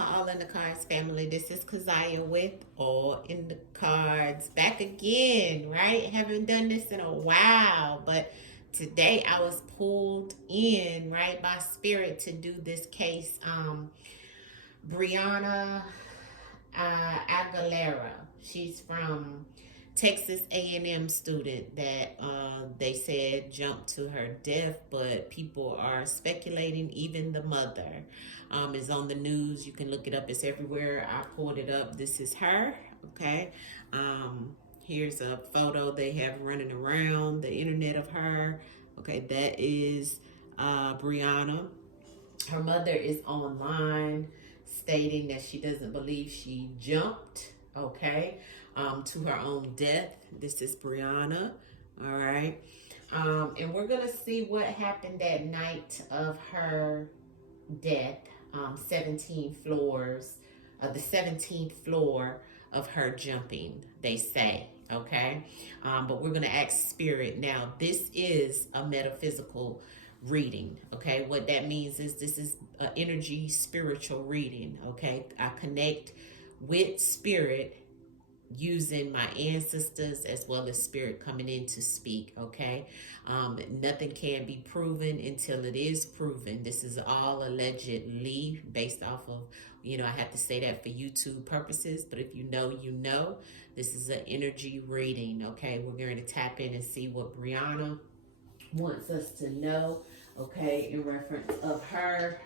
my All in the Cards family. This is Keziah with All in the Cards. Back again, right? Haven't done this in a while, but today I was pulled in, right, by spirit to do this case. Brianna Aguilera. She's from Texas A&M student that they said jumped to her death, but people are speculating. Even the mother is on the news. You can look it up. It's everywhere. I pulled it up. This is her. Okay. Here's a photo they have running around the internet of her. Okay, that is Brianna. Her mother is online stating that she doesn't believe she jumped, okay, to her own death. This is Brianna, all right. And we're going to see what happened that night of her death, 17 floors, the 17th floor of her jumping, they say, okay. But we're going to ask spirit. Now, this is a metaphysical reading, okay. What that means is this is an energy spiritual reading, okay. I connect with spirit using my ancestors as well as spirit coming in to speak, okay. Nothing can be proven until it is proven. This is all allegedly based off of, you know, I have to say that for YouTube purposes, but if you know, you know. This is an energy reading, okay. We're going to tap in and see what Brianna wants us to know, okay, in reference of her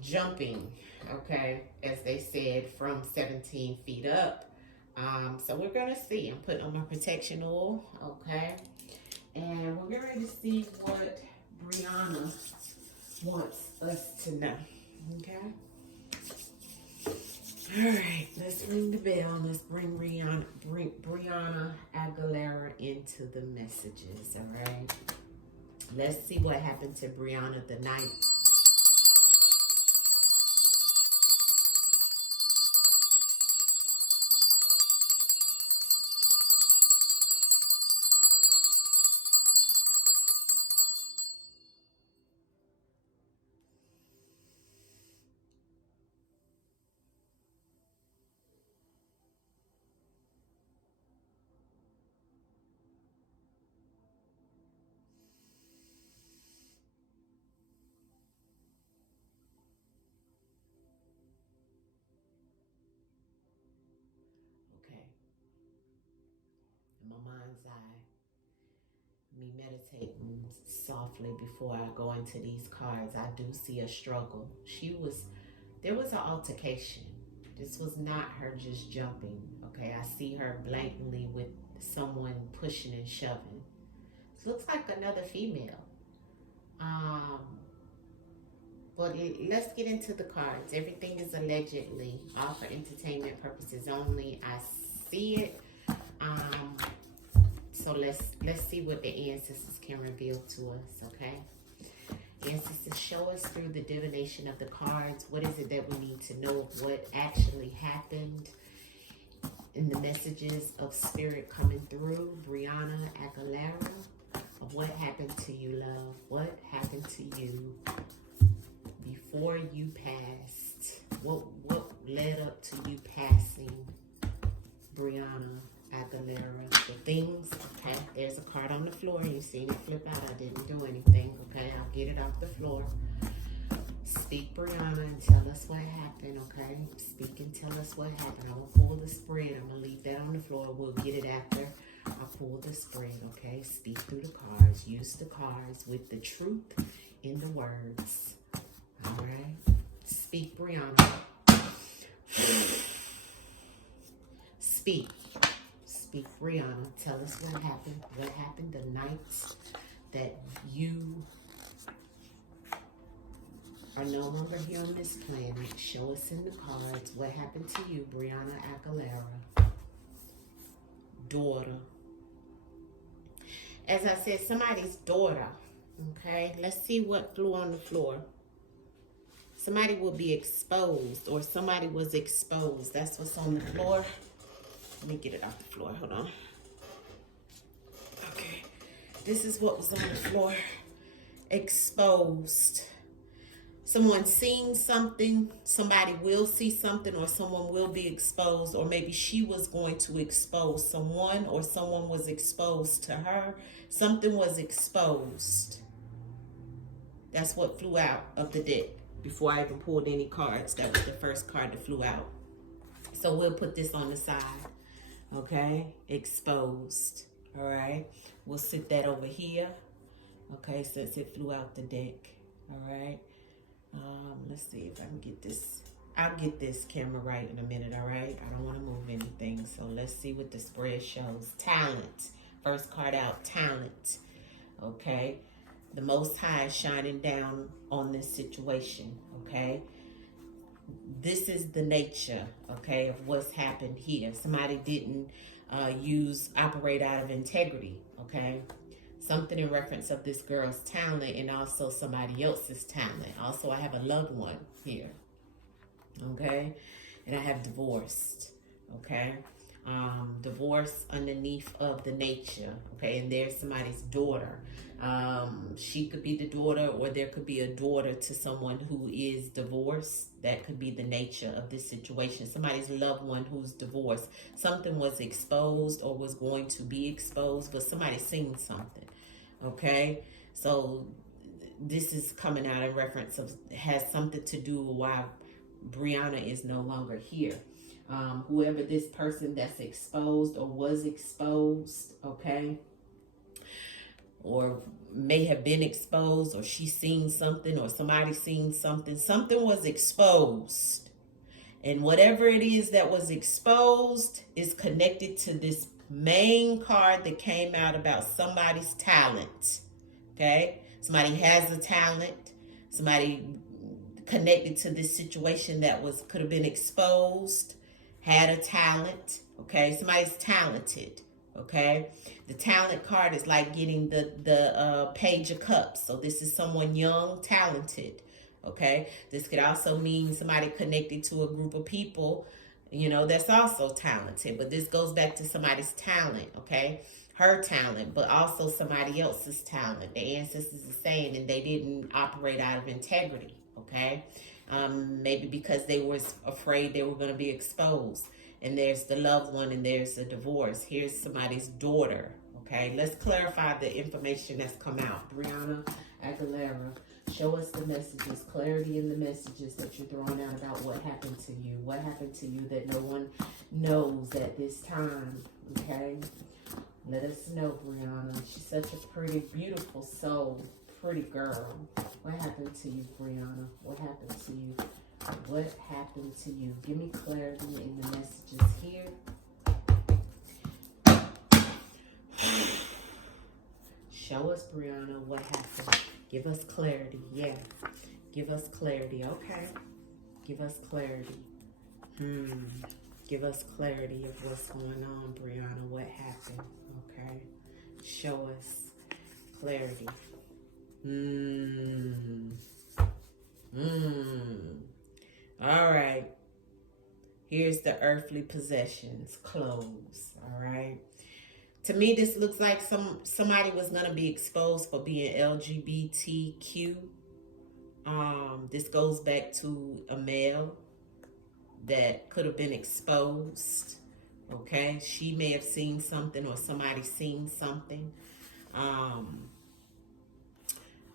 jumping, okay, as they said, from 17 feet up. So we're gonna see. I'm putting on my protection oil, okay, and we're going to see what Brianna wants us to know, okay. All right, let's ring the bell. Let's bring Brianna Aguilera into the messages, all right? Let's see what happened to Brianna the night. My mind's eye, me meditating softly before I go into these cards, I do see a struggle. There was an altercation. This was not her just jumping, okay? I see her blatantly with someone pushing and shoving. This looks like another female. But let's get into the cards. Everything is allegedly, all for entertainment purposes only. I see it. So let's see what the ancestors can reveal to us, okay? Ancestors, show us through the divination of the cards. What is it that we need to know of what actually happened in the messages of spirit coming through? Brianna Aguilera, of what happened to you, love? What happened to you before you passed? What led up to you passing, Brianna Aguilera? The things, okay, there's a card on the floor. You've seen it flip out. I didn't do anything, okay? I'll get it off the floor. Speak, Brianna, and tell us what happened, okay? Speak and tell us what happened. I'm going to pull the spread. I'm going to leave that on the floor. We'll get it after I pull the spread, okay? Speak through the cards. Use the cards with the truth in the words, all right? Speak, Brianna. Speak. Speak, Brianna. Tell us what happened. What happened the nights that you are no longer here on this planet. Show us in the cards what happened to you, Brianna Aguilera. Daughter. As I said, somebody's daughter. Okay, let's see what flew on the floor. Somebody will be exposed, or somebody was exposed. That's what's on the floor. Let me get it off the floor. Hold on. Okay. This is what was on the floor. Exposed. someone seeing something, somebody will see something, or someone will be exposed, or maybe she was going to expose someone, or someone was exposed to her. Something was exposed. That's what flew out of the deck before I even pulled any cards. That was the first card that flew out. So we'll put this on the side. Okay, exposed. All right, we'll sit that over here. Okay, since it flew out the deck. All right, let's see if I can get this. I'll get this camera right in a minute. All right, I don't want to move anything. So let's see what the spread shows. Talent. First card out, talent. Okay, the Most High is shining down on this situation. Okay. This is the nature, okay, of what's happened here. Somebody didn't operate out of integrity, okay? Something in reference of this girl's talent and also somebody else's talent. Also, I have a loved one here, okay? And I have divorced, okay? Divorce underneath of the nature, okay? And there's somebody's daughter. She could be the daughter, or there could be a daughter to someone who is divorced. That could be the nature of this situation. Somebody's loved one who's divorced. Something was exposed or was going to be exposed, but somebody's seen something, okay? So this is coming out in reference of, has something to do with why Brianna is no longer here. Whoever this person that's exposed or was exposed, okay, or may have been exposed, or she seen something, or somebody seen something. Something was exposed. And whatever it is that was exposed is connected to this main card that came out about somebody's talent. Okay? Somebody has a talent. Somebody connected to this situation that could have been exposed, had a talent. Okay? Somebody's talented. Okay, the talent card is like getting the Page of Cups. So this is someone young, talented. Okay, this could also mean somebody connected to a group of people, you know, that's also talented. But this goes back to somebody's talent. Okay, her talent, but also somebody else's talent. The ancestors are saying, and they didn't operate out of integrity. Okay, maybe because they were afraid they were going to be exposed. And there's the loved one, and there's the divorce. Here's somebody's daughter, okay? Let's clarify the information that's come out. Brianna, Aguilera, show us the messages, clarity in the messages that you're throwing out about what happened to you. What happened to you that no one knows at this time, okay? Let us know, Brianna. She's such a pretty, beautiful soul, pretty girl. What happened to you, Brianna? What happened to you? What happened to you? Give me clarity in the messages here. Show us, Brianna, what happened. Give us clarity. Yeah. Give us clarity. Okay. Give us clarity. Give us clarity of what's going on, Brianna. What happened? Okay. Show us clarity. All right. Here's the earthly possessions, clothes. All right. To me, this looks like somebody was going to be exposed for being LGBTQ. This goes back to a male that could have been exposed. Okay. She may have seen something, or somebody seen something.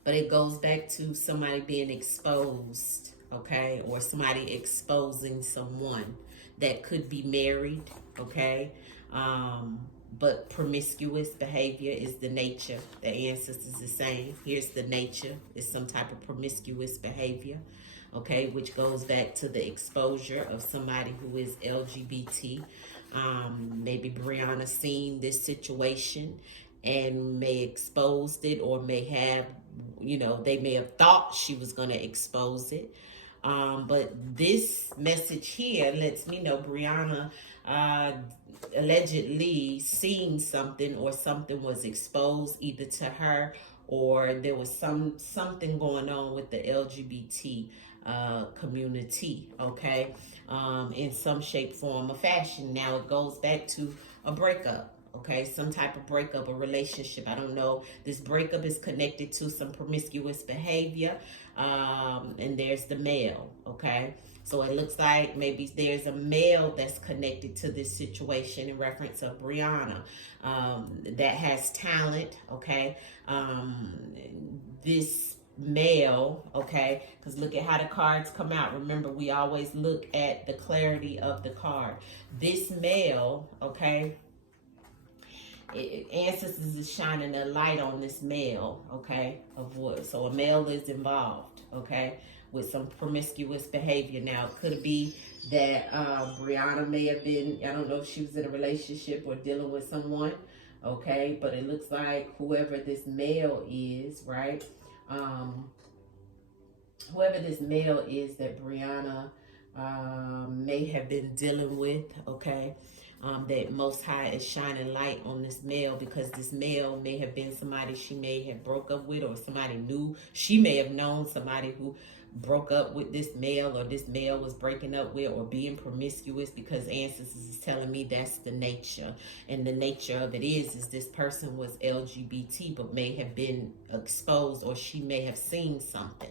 But it goes back to somebody being exposed. Okay, or somebody exposing someone that could be married, okay? But promiscuous behavior is the nature. The ancestors are saying, here's the nature. It's some type of promiscuous behavior, okay? Which goes back to the exposure of somebody who is LGBT. Maybe Brianna seen this situation and may exposed it, or may have, you know, they may have thought she was going to expose it. But this message here lets me know Brianna allegedly seen something, or something was exposed either to her, or there was something going on with the LGBT community, okay, in some shape, form, or fashion. Now it goes back to a breakup, Okay, some type of breakup or relationship. I don't know. This breakup is connected to some promiscuous behavior. And there's the male. Okay, so it looks like maybe there's a male that's connected to this situation in reference of Brianna, that has talent. Okay, this male, okay, because look at how the cards come out. Remember, we always look at the clarity of the card. This male, okay, ancestors is shining a light on this male, okay, of what? So a male is involved, okay, with some promiscuous behavior. Now, it could be that Brianna may have been, I don't know if she was in a relationship or dealing with someone, okay, but it looks like whoever this male is, right, whoever this male is that Brianna may have been dealing with, okay, that Most High is shining light on this male, because this male may have been somebody she may have broke up with, or somebody knew. She may have known somebody who broke up with this male, or this male was breaking up with or being promiscuous, because ancestors is telling me that's the nature. And the nature of it is this person was LGBT but may have been exposed, or she may have seen something.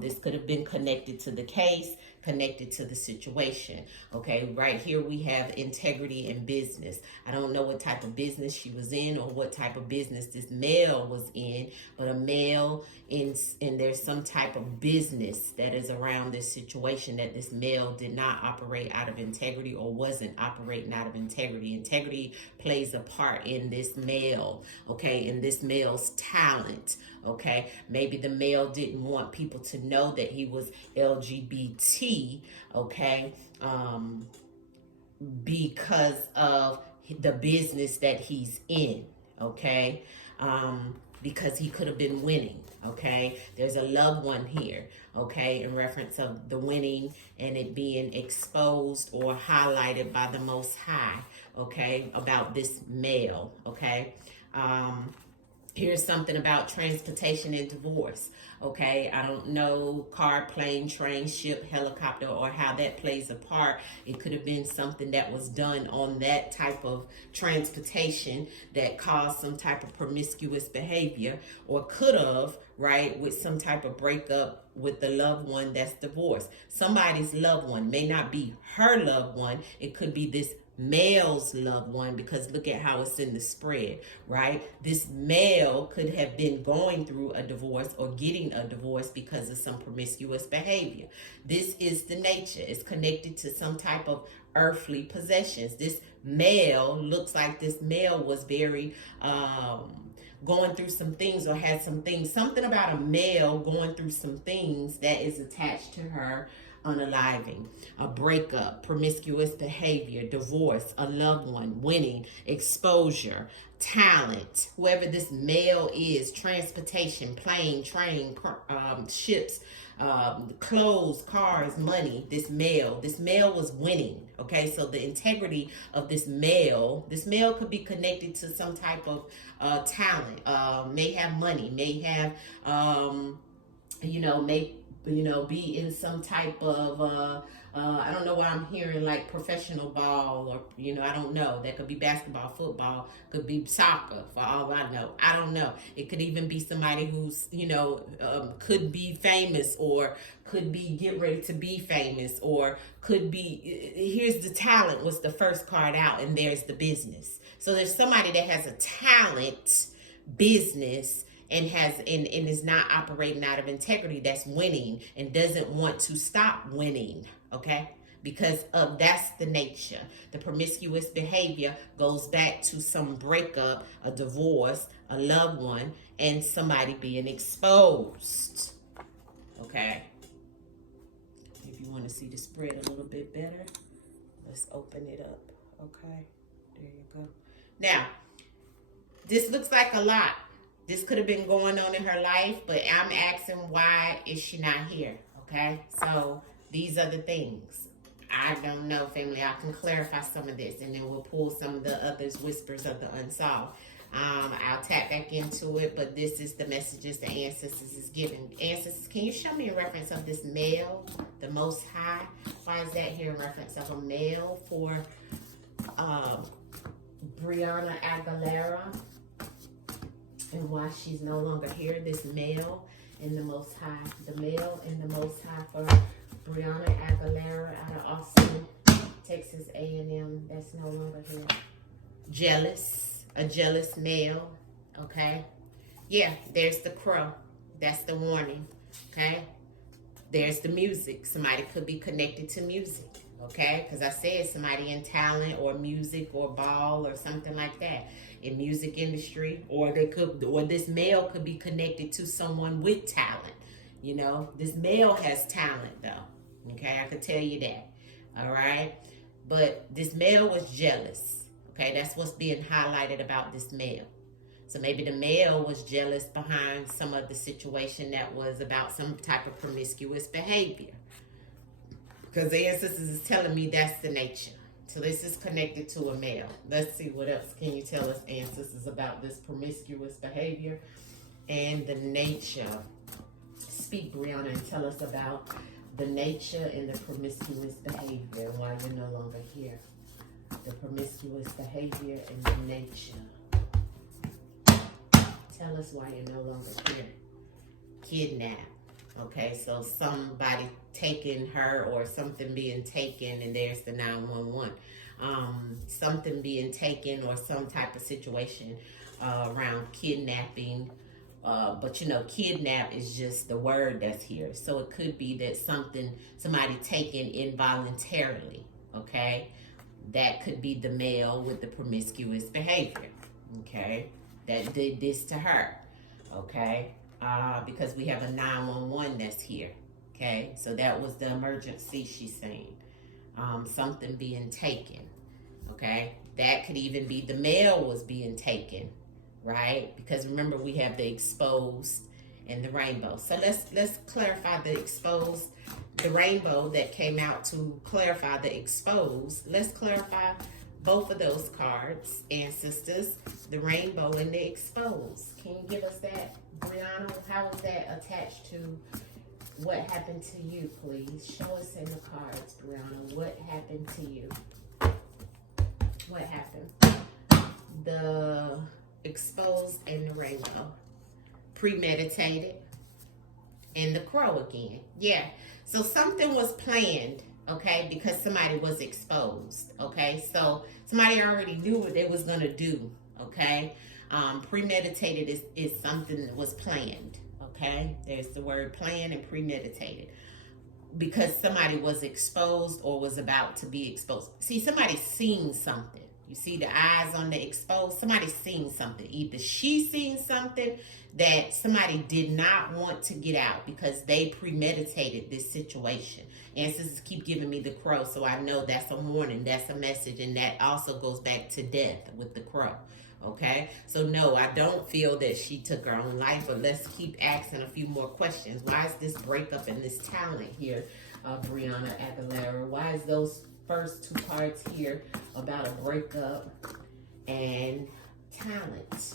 This could have been connected to the case, connected to the situation. Okay, right here we have integrity in business. I don't know what type of business she was in or what type of business this male was in, but a male and there's some type of business that is around this situation that this male did not operate out of integrity, or wasn't operating out of integrity. Integrity plays a part in this male, okay, in this male's talent. Okay, maybe the male didn't want people to know that he was LGBT, okay, because of the business that he's in, okay, because he could have been winning, okay. There's a loved one here, okay, in reference of the winning and it being exposed or highlighted by the Most High, okay, about this male, okay. Here's something about transportation and divorce, okay? I don't know car, plane, train, ship, helicopter, or how that plays a part. It could have been something that was done on that type of transportation that caused some type of promiscuous behavior, or could have, right, with some type of breakup with the loved one that's divorced. Somebody's loved one may not be her loved one. It could be this male's loved one, because look at how it's in the spread, right? This male could have been going through a divorce or getting a divorce because of some promiscuous behavior. This is the nature. It's connected to some type of earthly possessions. This male looks like this male was very going through some things, or had some things, something about a male going through some things that is attached to her unaliving, a breakup, promiscuous behavior, divorce, a loved one, winning, exposure, talent, whoever this male is, transportation, plane, train, ships, clothes, cars, money. This male was winning, okay? So the integrity of this male could be connected to some type of talent, may have money, may have be in some type of I don't know why I'm hearing like professional ball, or I don't know. That could be basketball, football, could be soccer, for all I know. I don't know. It could even be somebody who's could be famous, or could be get ready to be famous, or could be, here's the talent was the first card out, and there's the business. So there's somebody that has a talent, business, and is not operating out of integrity, that's winning and doesn't want to stop winning, okay? Because of that's the nature. The promiscuous behavior goes back to some breakup, a divorce, a loved one, and somebody being exposed, okay? If you want to see the spread a little bit better, let's open it up, okay? There you go. Now, this looks like a lot. This could have been going on in her life, but I'm asking, why is she not here? Okay, so these are the things. I don't know, family. I can clarify some of this, and then we'll pull some of the others, whispers of the unsolved. I'll tap back into it, but this is the messages the ancestors is giving. Ancestors, can you show me a reference of this male, the Most High? Why is that here in reference of a male for Brianna Aguilera, and why she's no longer here. This male in the Most High, the male in the Most High for Brianna Aguilera out of Austin, Texas A&M, that's no longer here. Jealous, a jealous male, okay? Yeah, there's the crow. That's the warning, okay? There's the music. Somebody could be connected to music, okay? Because I said somebody in talent or music or ball or something like that in music industry, or they could, or this male could be connected to someone with talent. You know, this male has talent though, okay? I could tell you that, all right? But this male was jealous, okay? That's what's being highlighted about this male. So maybe the male was jealous behind some of the situation that was about some type of promiscuous behavior. Because the ancestors is telling me that's the nature. So this is connected to a male. Let's see what else can you tell us, ancestors, about this promiscuous behavior and the nature. Speak, Brianna, and tell us about the nature and the promiscuous behavior and why you're no longer here. The promiscuous behavior and the nature. Tell us why you're no longer here. Kidnap. Okay, so somebody taking her or something being taken, and there's the 911. Something being taken or some type of situation around kidnapping. But you know, kidnap is just the word that's here. So it could be that somebody taken involuntarily, okay? That could be the male with the promiscuous behavior, okay? That did this to her, okay? Because we have a 911 that's here, okay? So that was the emergency she's saying. Something being taken, okay? That could even be the male was being taken, right? Because remember, we have the exposed and the rainbow. So let's clarify the exposed, the rainbow that came out to clarify the exposed. Let's clarify both of those cards, ancestors, the rainbow and the exposed. Can you give us that, Brianna? How is that attached to what happened to you, please? Show us in the cards, Brianna. What happened to you? What happened? The exposed and the rainbow. Premeditated. And the crow again. Yeah. So something was planned, okay, because somebody was exposed, okay? So somebody already knew what they was going to do, okay? Premeditated is something that was planned, okay? There's the word planned and premeditated. Because somebody was exposed or was about to be exposed. See, somebody's seen something. You see the eyes on the exposed? Somebody's seen something. Either she's seen something that somebody did not want to get out because they premeditated this situation. Ancestors keep giving me the crow, so I know that's a warning, that's a message, and that also goes back to death with the crow. Okay? So no, I don't feel that she took her own life, but let's keep asking a few more questions. Why is this breakup and this talent here, Brianna Aguilera? Why is those first two cards here about a breakup and talent?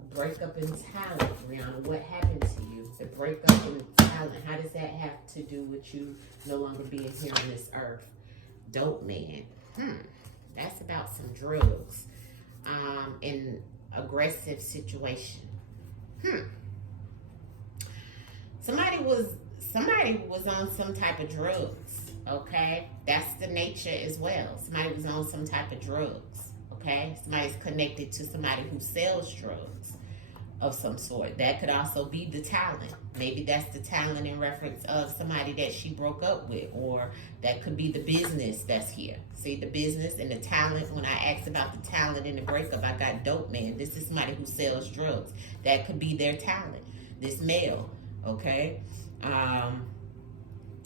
A breakup and talent, Brianna. What happened to you? The breakup and talent. How does that have to do with you no longer being here on this earth? Dope man. That's about some drugs. In aggressive situation. Somebody was on some type of drugs, okay? That's the nature as well. Somebody was on some type of drugs, okay? Somebody's connected to somebody who sells drugs of some sort. That could also be the talent. Maybe that's the talent in reference of somebody that she broke up with, or that could be the business that's here. See, the business and the talent. When I asked about the talent in the breakup, I got dope man. This is somebody who sells drugs. That could be their talent. This male, okay?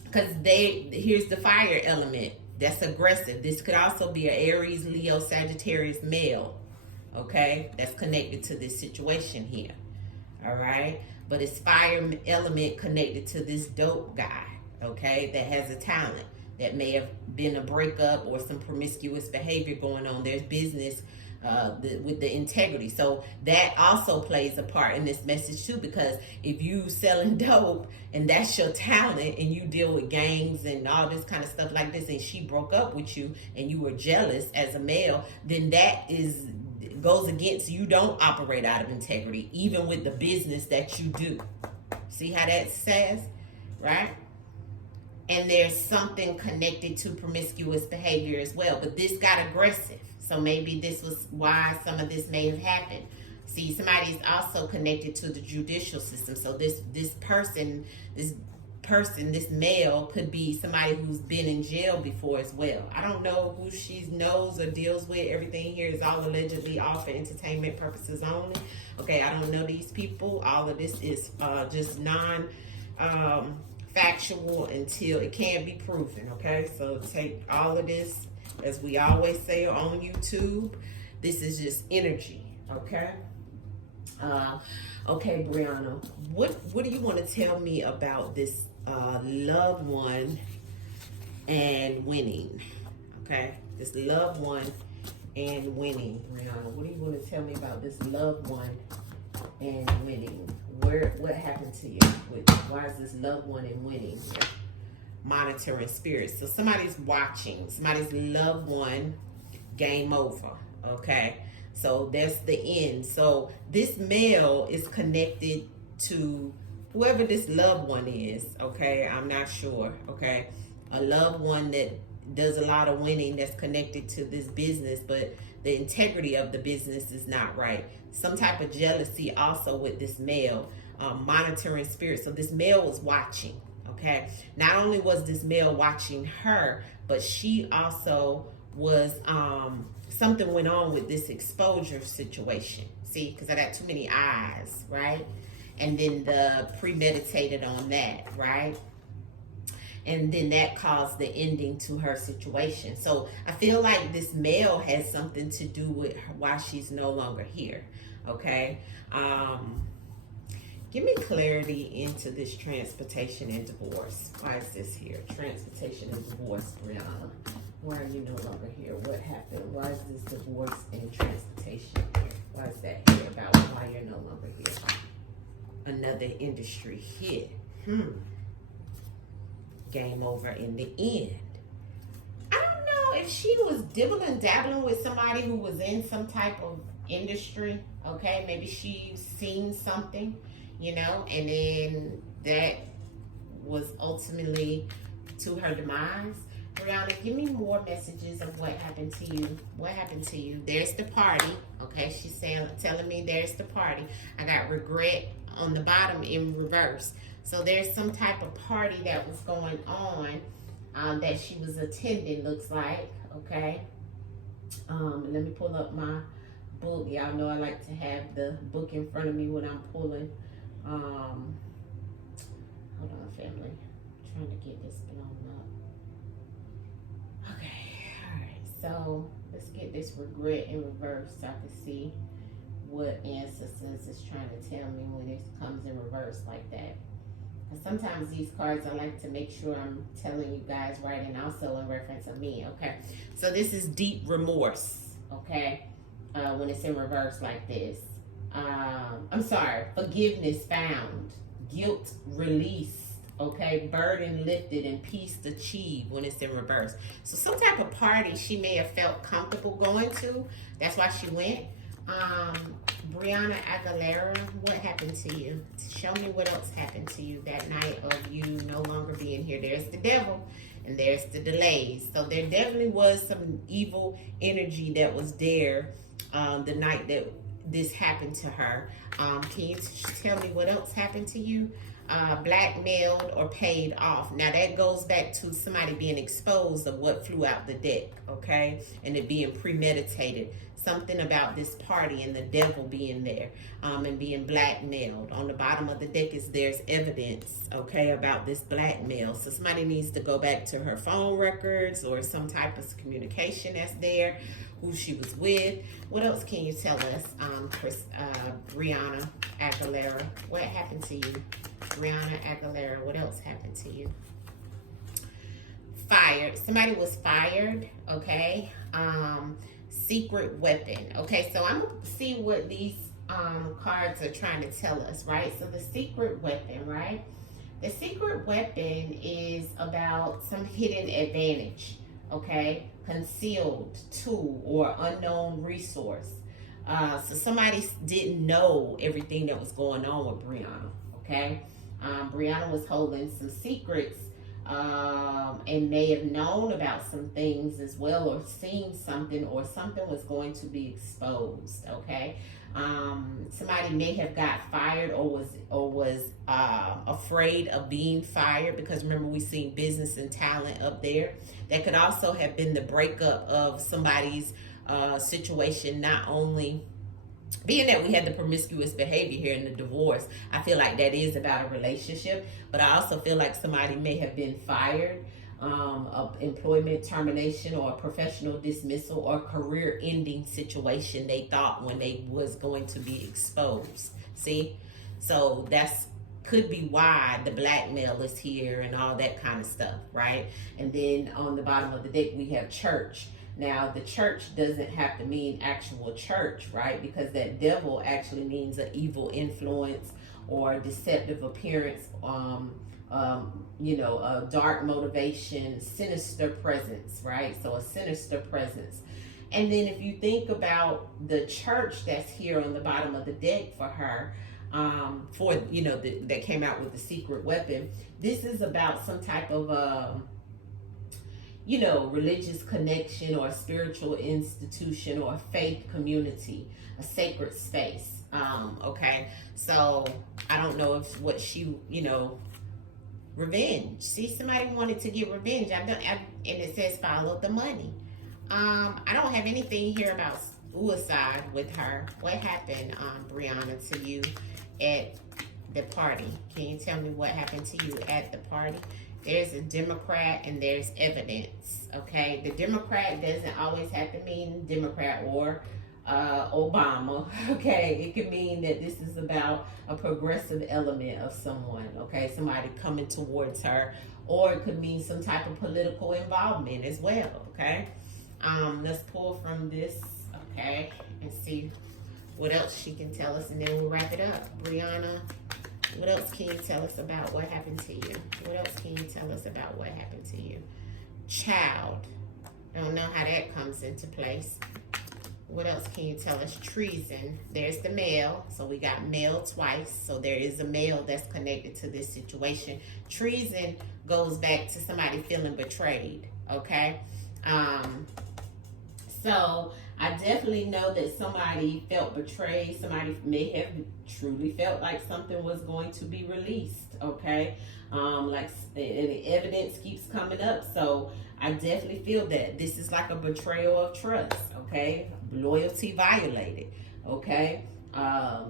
Because here's the fire element. That's aggressive. This could also be an Aries, Leo, Sagittarius male, okay? That's connected to this situation here, all right? But it's fire element connected to this dope guy, okay? That has a talent. That may have been a breakup or some promiscuous behavior going on. There's business with the integrity. So that also plays a part in this message too, because if you selling dope and that's your talent and you deal with gangs and all this kind of stuff like this, and she broke up with you and you were jealous as a male, then that goes against, you don't operate out of integrity, even with the business that you do. See how that says, right? And there's something connected to promiscuous behavior as well, but this got aggressive. So maybe this was why some of this may have happened. See, somebody's also connected to the judicial system. So this male could be somebody who's been in jail before as well. I don't know who she knows or deals with. Everything here is all allegedly all for entertainment purposes only. Okay, I don't know these people. All of this is just factual until it can be proven. Okay, so take all of this, as we always say on YouTube, this is just energy. Okay. Okay, Brianna, what do you want to tell me about this loved one and winning? Okay, this loved one and winning, Brianna. What do you want to tell me about this loved one and winning? What happened to you? Why is this loved one and winning? Monitoring spirits. So somebody's watching, somebody's loved one, game over. Okay, so that's the end. So this male is connected to whoever this loved one is. Okay, I'm not sure. Okay, a loved one that does a lot of winning, that's connected to this business, but the integrity of the business is not right. Some type of jealousy also with this male, monitoring spirit. So this male was watching. Okay, not only was this male watching her, but she also was, something went on with this exposure situation. See, because I got too many eyes, right? And then the premeditated on that, right? And then that caused the ending to her situation. So I feel like this male has something to do with her, why she's no longer here. Okay. Give me clarity into this transportation and divorce. Why is this here? Transportation and divorce, Brianna. Why are you no longer here? What happened? Why is this divorce and transportation here? Why is that here about why you're no longer here? Another industry hit. Game over in the end. I don't know if she was dibbling dabbling with somebody who was in some type of industry. Okay, maybe she's seen something, you know, and then that was ultimately to her demise. Brianna, give me more messages of what happened to you. What happened to you? There's the party. Okay, she's telling me there's the party. I got regret on the bottom in reverse. So there's some type of party that was going on that she was attending, looks like. Okay. Let me pull up my book. Y'all know I like to have the book in front of me when I'm pulling. Hold on, family. I'm trying to get this blown up. Okay. All right. So let's get this regret in reverse so I can see what ancestors is trying to tell me when it comes in reverse like that. And sometimes these cards, I like to make sure I'm telling you guys right, and also in reference of me. Okay. So this is deep remorse. Okay. When it's in reverse like this. I'm sorry. Forgiveness found. Guilt released. Okay, burden lifted and peace achieved when it's in reverse. So some type of party she may have felt comfortable going to. That's why she went. Brianna Aguilera, what happened to you? Show me what else happened to you that night of you no longer being here. There's the devil and there's the delays. So there definitely was some evil energy that was there the night that this happened to her. Can you tell me what else happened to you? Blackmailed or paid off. Now that goes back to somebody being exposed of what flew out the deck, okay? And it being premeditated. Something about this party and the devil being there and being blackmailed. On the bottom of the deck there's evidence, okay, about this blackmail. So somebody needs to go back to her phone records or some type of communication that's there, who she was with. What else can you tell us, Brianna Aguilera? What happened to you? Brianna Aguilera, what else happened to you? Fired. Somebody was fired, okay? secret weapon. Okay, so I'm gonna see what these cards are trying to tell us, right? So the secret weapon, right? The secret weapon is about some hidden advantage, okay? Concealed tool or unknown resource. So somebody didn't know everything that was going on with Brianna, okay? Brianna was holding some secrets and may have known about some things as well, or seen something, or something was going to be exposed, okay? Somebody may have got fired or was afraid of being fired, because remember, we seen business and talent up there. That could also have been the breakup of somebody's situation. Not only being that we had the promiscuous behavior here in the divorce, I feel like that is about a relationship, but I also feel like somebody may have been fired, of employment termination or a professional dismissal or career ending situation they thought when they was going to be exposed. See? So that's could be why the blackmail is here and all that kind of stuff, right? And then on the bottom of the deck we have church. Now, the church doesn't have to mean actual church, right? Because that devil actually means an evil influence or deceptive appearance, a dark motivation, sinister presence, right? So a sinister presence. And then if you think about the church that's here on the bottom of the deck for her, that came out with the secret weapon, this is about some type of religious connection or a spiritual institution or a faith community, a sacred space. Okay, so I don't know if what she, revenge. See, somebody wanted to get revenge. And it says follow the money. I don't have anything here about suicide with her. What happened, Brianna, to you at the party? Can you tell me what happened to you at the party? There's a Democrat and there's evidence, okay? The Democrat doesn't always have to mean Democrat or Obama, okay? It could mean that this is about a progressive element of someone, okay? Somebody coming towards her, or it could mean some type of political involvement as well, okay? Let's pull from this, okay, and see what else she can tell us, and then we'll wrap it up. Brianna, what else can you tell us about what happened to you? What else can you tell us about what happened to you? Child. Don't know how that comes into place. What else can you tell us? Treason. There's the male. So we got male twice. So there is a male that's connected to this situation. Treason goes back to somebody feeling betrayed. Okay? So I definitely know that somebody felt betrayed. Somebody may have truly felt like something was going to be released, okay? And the evidence keeps coming up. So I definitely feel that this is like a betrayal of trust, okay? Loyalty violated, okay?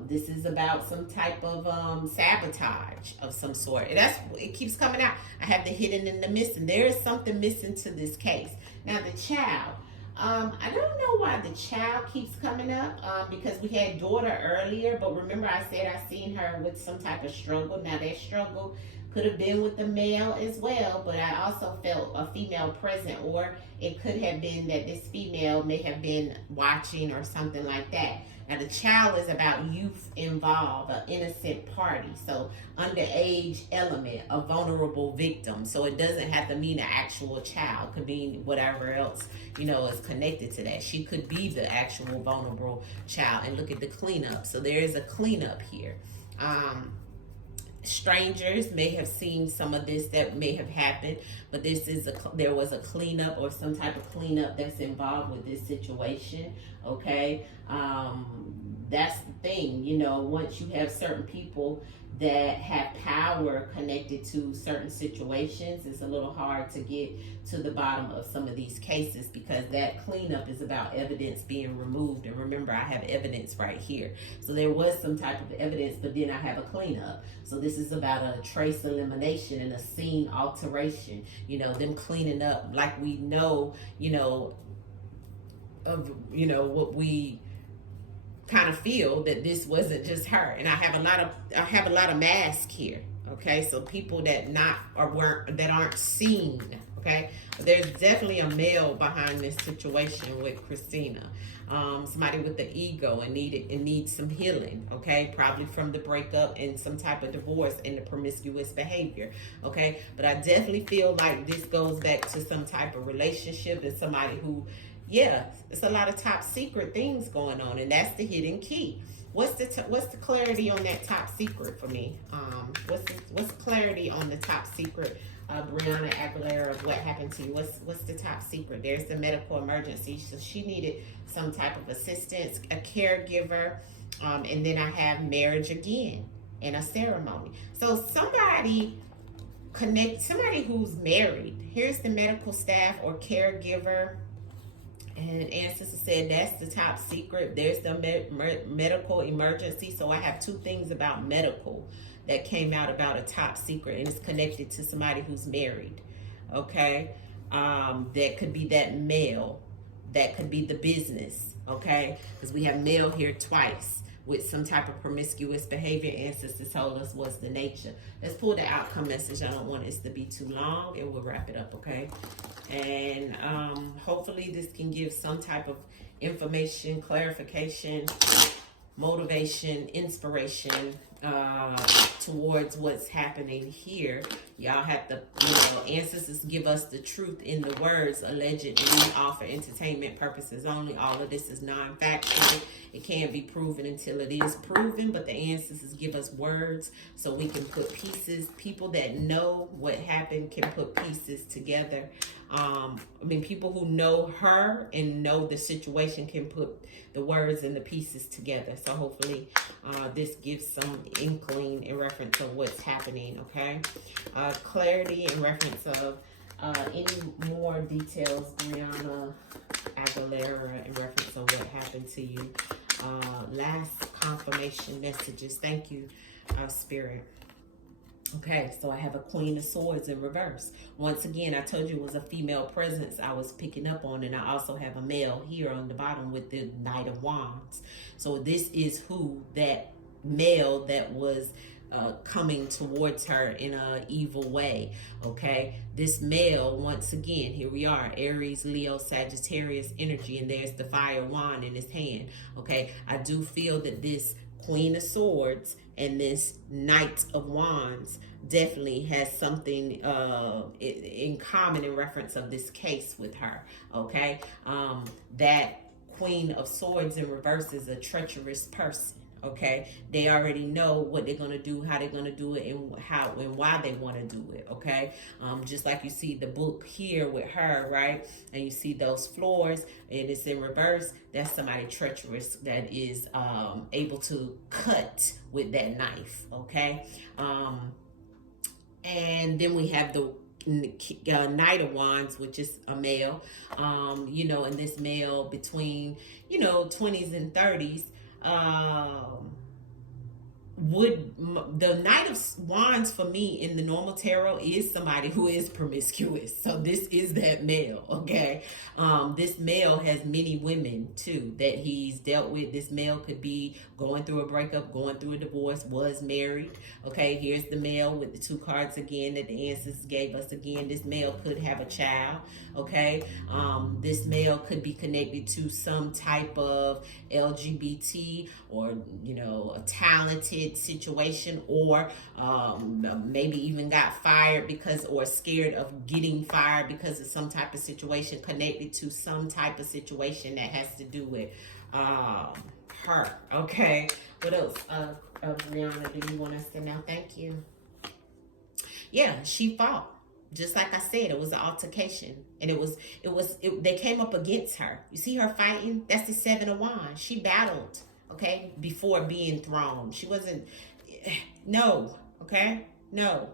This is about some type of sabotage of some sort. It keeps coming out. I have the hidden and the missing. There is something missing to this case. Now, the child. I don't know why the child keeps coming up, because we had daughter earlier, but remember I said I seen her with some type of struggle. Now that struggle could have been with the male as well, but I also felt a female present, or it could have been that this female may have been watching or something like that. Now the child is about youth involved, an innocent party, so underage element, a vulnerable victim. So it doesn't have to mean an actual child. It could mean whatever else, is connected to that. She could be the actual vulnerable child. And look at the cleanup. So there is a cleanup here. Strangers may have seen some of this that may have happened, but there was a cleanup or some type of cleanup that's involved with this situation, okay? That's the thing, once you have certain people that have power connected to certain situations, it's a little hard to get to the bottom of some of these cases, because that cleanup is about evidence being removed. And remember, I have evidence right here. So there was some type of evidence, but then I have a cleanup. So this is about a trace elimination and a scene alteration, them cleaning up, like we know, what we kind of feel that this wasn't just her. And I have a lot of masks here, okay? So people that aren't seen, okay? there's definitely a male behind this situation with Christina. Somebody with the ego and needs some healing, okay? Probably from the breakup and some type of divorce and the promiscuous behavior, okay? But I definitely feel like this goes back to some type of relationship and somebody who, yeah, it's a lot of top secret things going on, and that's the hidden key. What's the clarity on that top secret for me? What's clarity on the top secret? Brianna Aguilera, of what happened to you? What's the top secret? There's the medical emergency, so she needed some type of assistance, a caregiver, and then I have marriage again and a ceremony. So somebody who's married. Here's the medical staff or caregiver. And ancestor said that's the top secret. There's the medical emergency. So I have two things about medical that came out about a top secret, and it's connected to somebody who's married. Okay, that could be that male, that could be the business. Okay, because we have male here twice with some type of promiscuous behavior. Ancestors told us was the nature. Let's pull the outcome message. I don't want this to be too long, and we'll wrap it up. Okay. And hopefully this can give some type of information, clarification, motivation, inspiration towards what's happening here. Y'all have to, ancestors give us the truth in the words, allegedly, all for entertainment purposes only. All of this is non-factual. It can't be proven until it is proven, but the ancestors give us words so we can put pieces. People that know what happened can put pieces together. People who know her and know the situation can put the words and the pieces together. So hopefully this gives some inkling in reference of what's happening, okay? Clarity in reference of any more details, Brianna Aguilera, in reference of what happened to you. Last confirmation messages. Thank you, Spirit. Okay, so I have a Queen of Swords in reverse. Once again, I told you it was a female presence I was picking up on, and I also have a male here on the bottom with the Knight of Wands. So this is who that male that was coming towards her in an evil way, okay? This male, once again, here we are, Aries, Leo, Sagittarius energy, and there's the fire wand in his hand, okay? I do feel that this Queen of Swords and this Knight of Wands definitely has something in common in reference of this case with her, okay? That Queen of Swords in reverse is a treacherous person, okay? They already know what they're going to do, how they're going to do it, and how and why they want to do it, okay? Just like you see the book here with her, right? And you see those floors, and it's in reverse. That's somebody treacherous that is able to cut with that knife, okay? And then we have the Knight of Wands, which is a male, and this male between, 20s and 30s, the Knight of Wands for me in the normal tarot is somebody who is promiscuous. So this is that male, okay? This male has many women too that he's dealt with. This male could be going through a breakup, going through a divorce, was married, okay? Here's the male with the two cards again that the ancestors gave us again. This male could have a child, okay? This male could be connected to some type of LGBT or, a talented situation, or maybe even got fired or scared of getting fired because of some type of situation connected to some type of situation that has to do with her, okay? What else, Brianna, do you want us to know? Thank you. Yeah, she fought. Just like I said, it was an altercation, and they came up against her. You see her fighting? That's the Seven of Wands. She battled, okay, before being thrown. She wasn't, no, okay? No,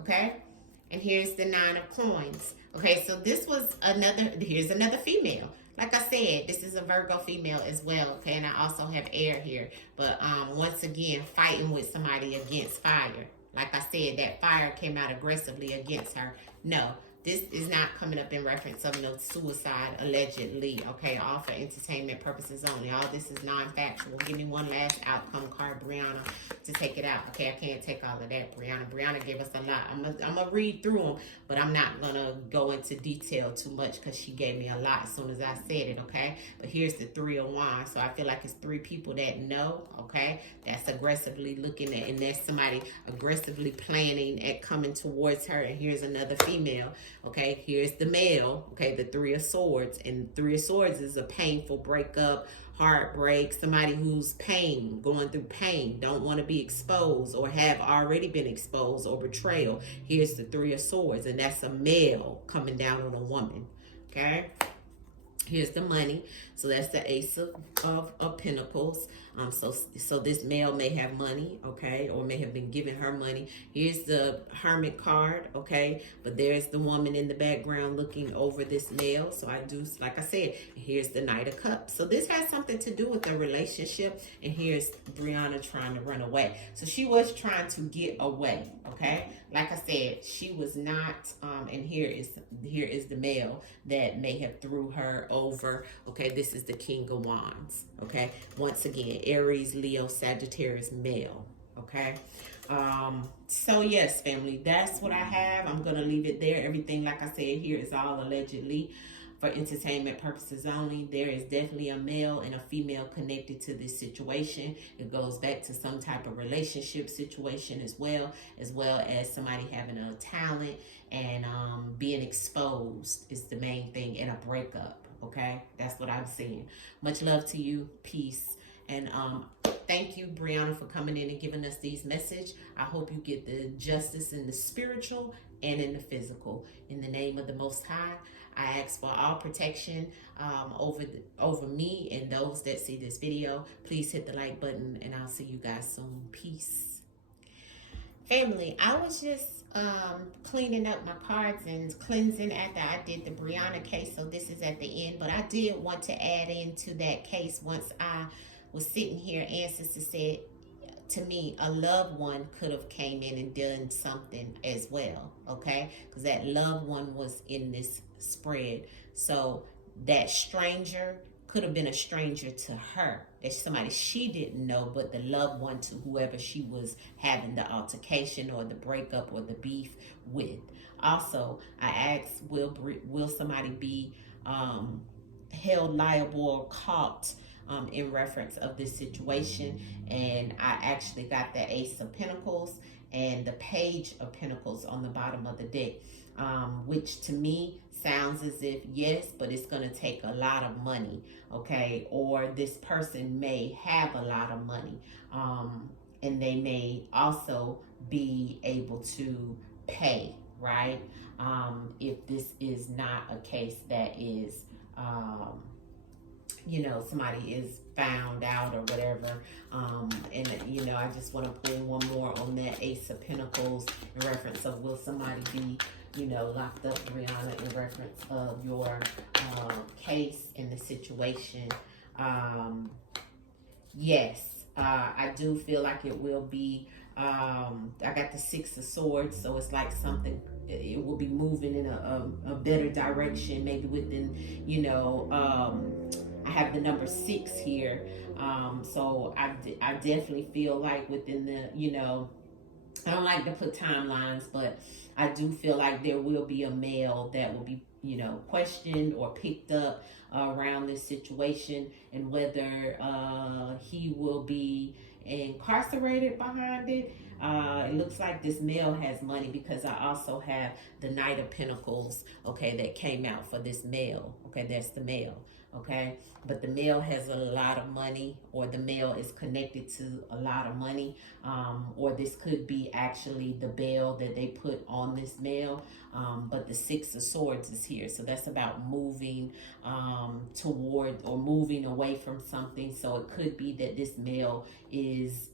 okay? And here's the Nine of Coins. Okay, so here's another female. Like I said, this is a Virgo female as well, okay? And I also have air here. But once again, fighting with somebody against fire. Like I said, that fire came out aggressively against her. No, this is not coming up in reference of no suicide allegedly, okay? All for entertainment purposes only. All this is non-factual. Give me one last outcome card, Brianna, to take it out. Okay, I can't take all of that, Brianna. Brianna gave us a lot. I'm gonna read through them, but I'm not gonna go into detail too much because she gave me a lot as soon as I said it, okay? But here's the Three of Wands. So I feel like it's three people that know, okay? That's aggressively looking at, and that's somebody aggressively planning at coming towards her. And here's another female, okay? Here's the male, okay? The Three of Swords. And Three of Swords is a painful breakup, heartbreak, somebody who's going through pain, don't want to be exposed or have already been exposed, or betrayal. Here's the Three of Swords, and that's a male coming down on a woman, okay? Here's the money. So that's the Ace of Pentacles. So this male may have money, okay, or may have been giving her money. Here's the Hermit card, okay, but there's the woman in the background looking over this male. So I do, like I said, here's the Knight of Cups. So this has something to do with the relationship. And here's Brianna trying to run away. So she was trying to get away, okay. Like I said, she was not, and here is the male that may have threw her over, okay. This is the King of Wands, okay. Once again, Aries, Leo, Sagittarius, male, okay. So yes, family, that's what I have. I'm gonna leave it there. Everything, like I said, here is all allegedly for entertainment purposes only. There is definitely a male and a female connected to this situation. It goes back to some type of relationship situation as well as somebody having a talent and being exposed is the main thing, and a breakup, okay? That's what I'm seeing. Much love to you. Peace. And thank you, Brianna, for coming in and giving us these messages. I hope you get the justice in the spiritual and in the physical. In the name of the Most High, I ask for all protection over me and those that see this video. Please hit the like button, and I'll see you guys soon. Peace. Family, I was just cleaning up my cards and cleansing after I did the Brianna case, so this is at the end. But I did want to add into that case, once I was sitting here, ancestors said to me, a loved one could have came in and done something as well, okay? Because that loved one was in this spread. So that stranger could have been a stranger to her. That's somebody she didn't know, but the loved one to whoever she was having the altercation or the breakup or the beef with. Also, I asked, will somebody be held liable or caught in reference of this situation? And I actually got the Ace of Pentacles and the Page of Pentacles on the bottom of the deck, which to me sounds as if yes, but it's going to take a lot of money, okay? Or this person may have a lot of money, and they may also be able to pay, right? If this is not a case that is you know, somebody is found out or whatever. And, you know, I just want to pull one more on that Ace of Pentacles in reference of, will somebody be, you know, locked up, Brianna, in reference of your case in the situation. Yes, I do feel like it will be. I got the Six of Swords, so it's like something, it will be moving in a better direction, maybe within, you know, I have the number 6 here. So I definitely feel like within the, you know, I don't like to put timelines, but I do feel like there will be a male that will be, you know, questioned or picked up around this situation, and whether he will be incarcerated behind it. It looks like this male has money, because I also have the Knight of Pentacles, okay, that came out for this male. Okay, that's the male. Okay, but the male has a lot of money, or the male is connected to a lot of money, or this could be actually the bail that they put on this male. But the Six of Swords is here, so that's about moving toward or moving away from something. So it could be that this male is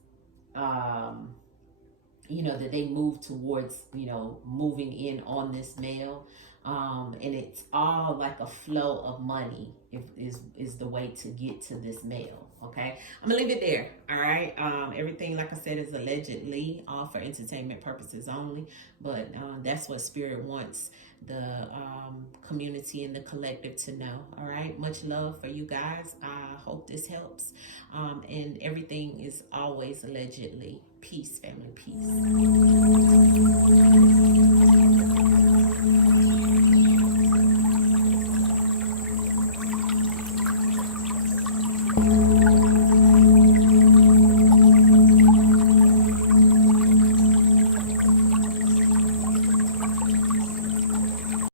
you know, that they move towards, you know, moving in on this male. And it's all like a flow of money is the way to get to this male. Okay, I'm gonna leave it there. All right. Everything, like I said, is allegedly all for entertainment purposes only, but that's what spirit wants the community and the collective to know. All right, much love for you guys. I hope this helps. And everything is always allegedly. Peace, family. Peace.